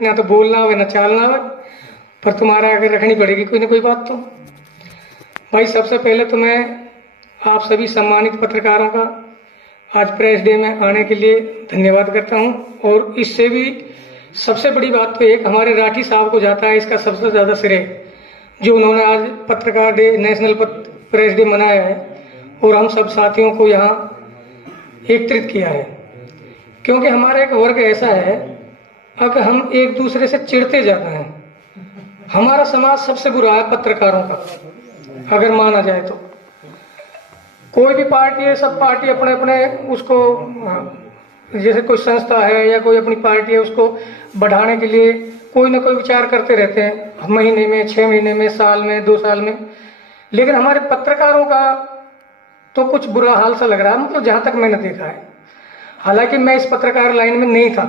ना तो बोलना हो ना चालना हो, पर तुम्हारा अगर रखनी पड़ेगी कोई ना कोई बात। तो भाई सबसे पहले तो मैं आप सभी सम्मानित पत्रकारों का आज प्रेस डे में आने के लिए धन्यवाद करता हूं। और इससे भी सबसे बड़ी बात तो एक हमारे राठी साहब को जाता है इसका सबसे ज़्यादा श्रेय, जो उन्होंने आज पत्रकार डे, नेशनल प्रेस डे मनाया है और हम सब साथियों को यहाँ एकत्रित किया है। क्योंकि हमारा एक वर्ग ऐसा है अगर हम एक दूसरे से चिढ़ते जाते हैं। हमारा समाज सबसे बुरा है पत्रकारों का, अगर माना जाए तो। कोई भी पार्टी है, सब पार्टी अपने अपने उसको, जैसे कोई संस्था है या कोई अपनी पार्टी है, उसको बढ़ाने के लिए कोई ना कोई विचार करते रहते हैं, महीने में, 6 महीने में, साल में, 2 साल में। लेकिन हमारे पत्रकारों का तो कुछ बुरा हाल सा लग रहा है, मतलब जहां तक मैंने देखा है। हालांकि मैं इस पत्रकार लाइन में नहीं था,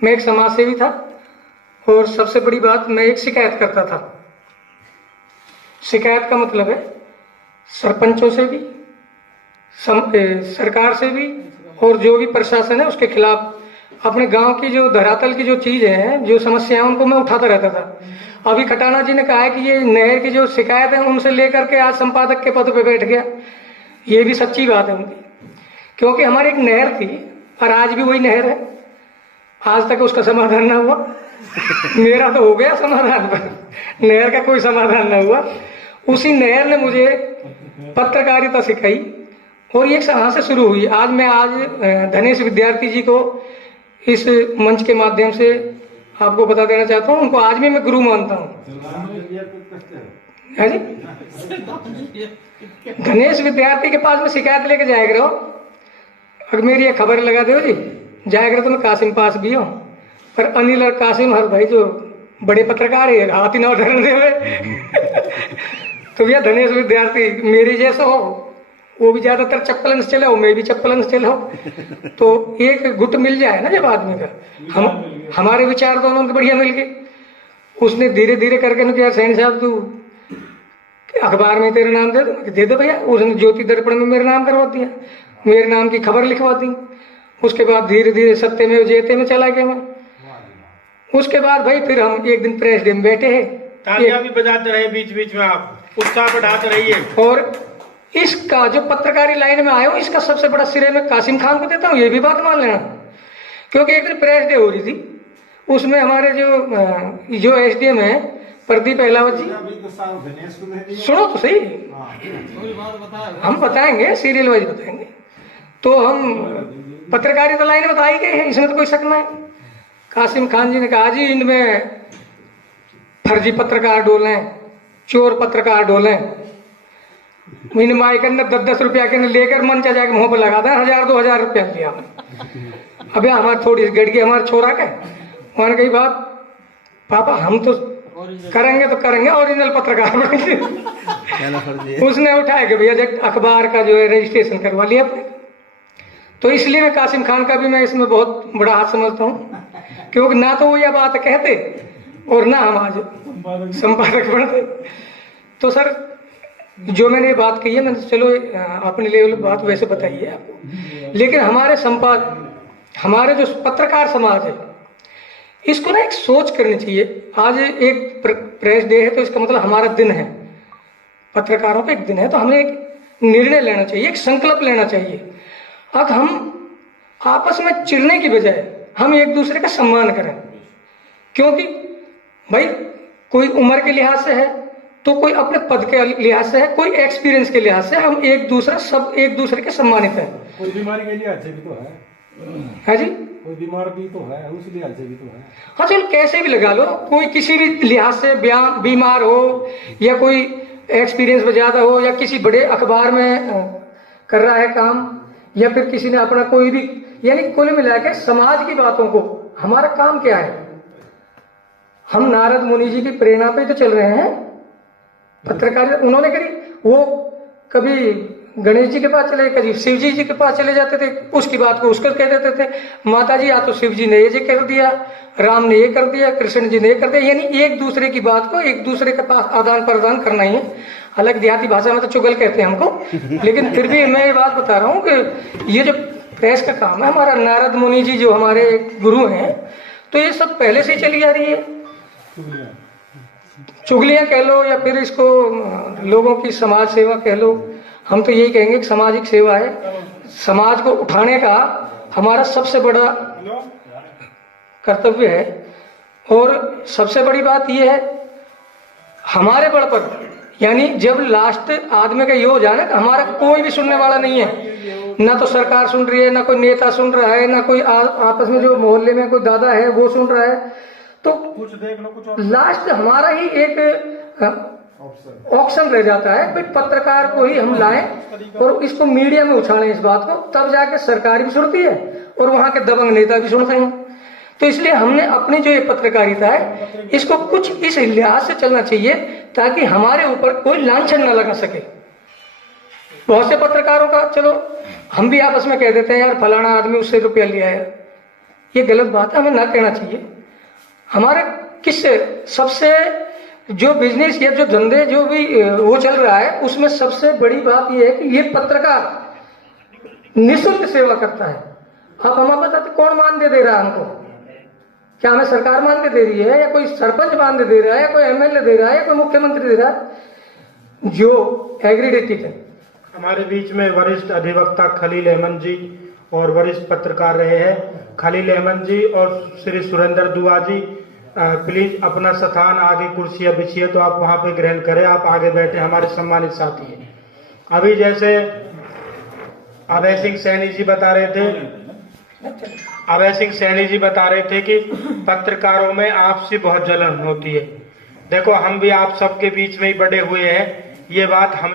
मैं एक समाज सेवी था और सबसे बड़ी बात मैं एक शिकायत करता था। शिकायत का मतलब है सरपंचों से भी, सरकार से भी और जो भी प्रशासन है उसके खिलाफ अपने गांव की जो धरातल की जो चीजें हैं, जो समस्याएं, उनको मैं उठाता रहता था। अभी खटाना जी ने कहा है कि ये नहर की जो शिकायत है उनसे लेकर के आज संपादक के पद पे बैठ गया। ये भी सच्ची बात है उनकी, क्योंकि हमारी एक नहर थी और आज भी वही नहर है। आज तक उसका समाधान ना हुआ। मेरा तो हो गया समाधान, पर नहर का कोई समाधान ना हुआ। उसी नहर ने मुझे पत्रकारिता सिखाई और ये यहाँ से शुरू हुई। आज मैं धनेश विद्यार्थी जी को इस मंच के माध्यम से आपको बता देना चाहता हूँ, उनको आज भी मैं गुरु मानता हूँ। है जी, धनेश विद्यार्थी के पास में शिकायत लेके जाया करो, अगर मेरी ये खबर लगा दो जी, जाया करो तो मैं कासिम पास भी हूँ। पर अनिल और कासिम हर भाई जो बड़े पत्रकार है हाथ ही ना उधर दे। तो भैया धनेश विद्यार्थी मेरी जैसा हो, वो भी ज्यादातर चप्पलन से चले हो, मैं भी चप्पलन से चले हो, तो एक गुट मिल जाए ना जब आदमी का। हमारे विचार दोनों के बढ़िया मिल गए। उसने धीरे धीरे करके ना, यार सैनी साहब तू अखबार में तेरा नाम दे दो भैया। उसने ज्योति दर्पण में मेरा नाम करवा दिया, मेरे नाम की खबर लिखवा दी। उसके बाद धीरे धीरे सत्यमेव जयते में चला गया मैं। उसके बाद भाई फिर हम एक दिन प्रेस डे में बैठे हैं, तालियां भी बजाते रहे बीच बीच में, आप उत्साह बढ़ाते रहिए। और इसका जो पत्रकारी लाइन में आया हूँ, इसका सबसे बड़ा श्रेय मैं कासिम खान को देता हूँ, ये भी बात मान लेना। क्योंकि एक दिन प्रेस डे हो रही थी, उसमें हमारे जो एसडीएम है प्रदीप अहलावत जी, सुनो तो सही, हम बताएंगे, सीरियल वाइज बताएंगे। तो हम पत्रकारिता लाइन में तो आई गए हैं, इसमें तो कोई शक नहीं। कासिम खान जी ने कहा जी इनमें फर्जी पत्रकार डोले, चोर पत्रकार डोले, महीने माइक ने 10-10 रुपया के लेकर मंच जाके मुंह पर लगा दें, 1000-2000 रुपया दिया। अबे हमारे थोड़ी गड़गी हमारे छोरा के वहां कही बात, पापा हम तो करेंगे तो करेंगे, ओरिजिनल पत्रकार बनेंगे। उसने उठाया कि भैया अखबार का जो है रजिस्ट्रेशन करवा लिया अपने। तो इसलिए मैं कासिम खान का भी मैं इसमें बहुत बड़ा हाथ समझता हूँ, क्योंकि ना तो वो यह बात कहते और ना हम आज संपादक बनते। तो सर जो मैंने ये बात कही है, मैंने चलो अपने लेवल बात वैसे बताइए आपको, लेकिन हमारे जो पत्रकार समाज है इसको ना एक सोच करनी चाहिए। आज एक प्रेस डे है तो इसका मतलब हमारा दिन है, पत्रकारों का एक दिन है, तो हमें एक निर्णय लेना चाहिए, एक संकल्प लेना चाहिए। अब हम आपस में चिढ़ने की बजाय हम एक दूसरे का सम्मान करें। क्योंकि भाई कोई उम्र के लिहाज से है, तो कोई अपने पद के लिहाज से है, कोई एक्सपीरियंस के लिहाज से, हम एक दूसरे के सम्मानित हैं। कोई बीमारी के लिहाज से भी तो है जी, कोई बीमार भी तो है, उस लिहाज से भी तो है। हाँ चलो कैसे भी लगा लो, कोई किसी भी लिहाज से बीमार हो या कोई एक्सपीरियंस में ज्यादा हो या किसी बड़े अखबार में कर रहा है काम, या फिर किसी ने अपना कोई भी, यानी कुल मिला के समाज की बातों को, हमारा काम क्या है? हम नारद मुनि जी की प्रेरणा पे तो चल रहे हैं। पत्रकारिता उन्होंने करी, वो कभी गणेश जी के पास चले, कभी शिव जी के पास चले जाते थे, उसकी बात को उसको कह देते थे, माता जी या तो शिव जी ने ये कर दिया, राम ने ये कर दिया, कृष्ण जी ने ये कर दिया। यानी एक दूसरे की बात को एक दूसरे के पास आदान प्रदान करना ही है। हालांकि देहाती भाषा में तो चुगल कहते हैं हमको, लेकिन फिर भी मैं ये बात बता रहा हूँ कि ये जो प्रेस का काम है, हमारा नारद मुनि जी जो हमारे गुरु हैं, तो ये सब पहले से ही चली आ रही है। चुगलियाँ। चुगलियां कह लो या फिर इसको लोगों की समाज सेवा कह लो, हम तो यही कहेंगे कि सामाजिक सेवा है। समाज को उठाने का हमारा सबसे बड़ा कर्तव्य है। और सबसे बड़ी बात यह है, हमारे बल पर, यानी जब लास्ट आदमी का ये हो जाए ना कि हमारा कोई भी सुनने वाला नहीं है, ना तो सरकार सुन रही है, ना कोई नेता सुन रहा है, ना कोई आपस में जो मोहल्ले में कोई दादा है वो सुन रहा है, तो कुछ देख लो, कुछ लास्ट हमारा ही एक ऑप्शन रह जाता है, भाई पत्रकार को ही हम लाएं और इसको मीडिया में उछालें इस बात को, तब जाके सरकार भी सुनती है और वहां के दबंग नेता भी सुनते हैं। तो इसलिए हमने अपनी जो ये पत्रकारिता है इसको कुछ इस लिहाज से चलना चाहिए ताकि हमारे ऊपर कोई लांछन न लगा सके। बहुत से पत्रकारों का, चलो हम भी आपस में कह देते हैं यार फलाना आदमी उससे रुपया लिया है, ये गलत बात है, हमें ना कहना चाहिए। हमारे किससे सबसे जो बिजनेस या जो धंधे जो भी वो चल रहा है उसमें सबसे बड़ी बात यह है कि ये पत्रकार निःशुल्क सेवा करता है। आप हमें बताते कौन मानदेय दे रहा है हमको? क्या हमें सरकार मानदेय दे रही है, या कोई सरपंच मानदेय दे रहा है, या कोई एमएलए दे रहा है, या कोई मुख्यमंत्री दे रहा है? जो एग्रीडेटेड है। हमारे बीच में वरिष्ठ अधिवक्ता खलील अहमद जी और वरिष्ठ पत्रकार रहे हैं खलील अहमद जी और श्री सुरेंद्र दुआ जी, प्लीज अपना स्थान आगे कुर्सियां बिछिए तो आप वहां पे ग्रहण करें, आप आगे बैठे, हमारे सम्मानित साथी हैं। अभी जैसे अभय सिंह सैनी जी बता रहे थे कि पत्रकारों में आपसी बहुत जलन होती है। देखो हम भी आप सबके बीच में ही बड़े हुए हैं, ये बात हम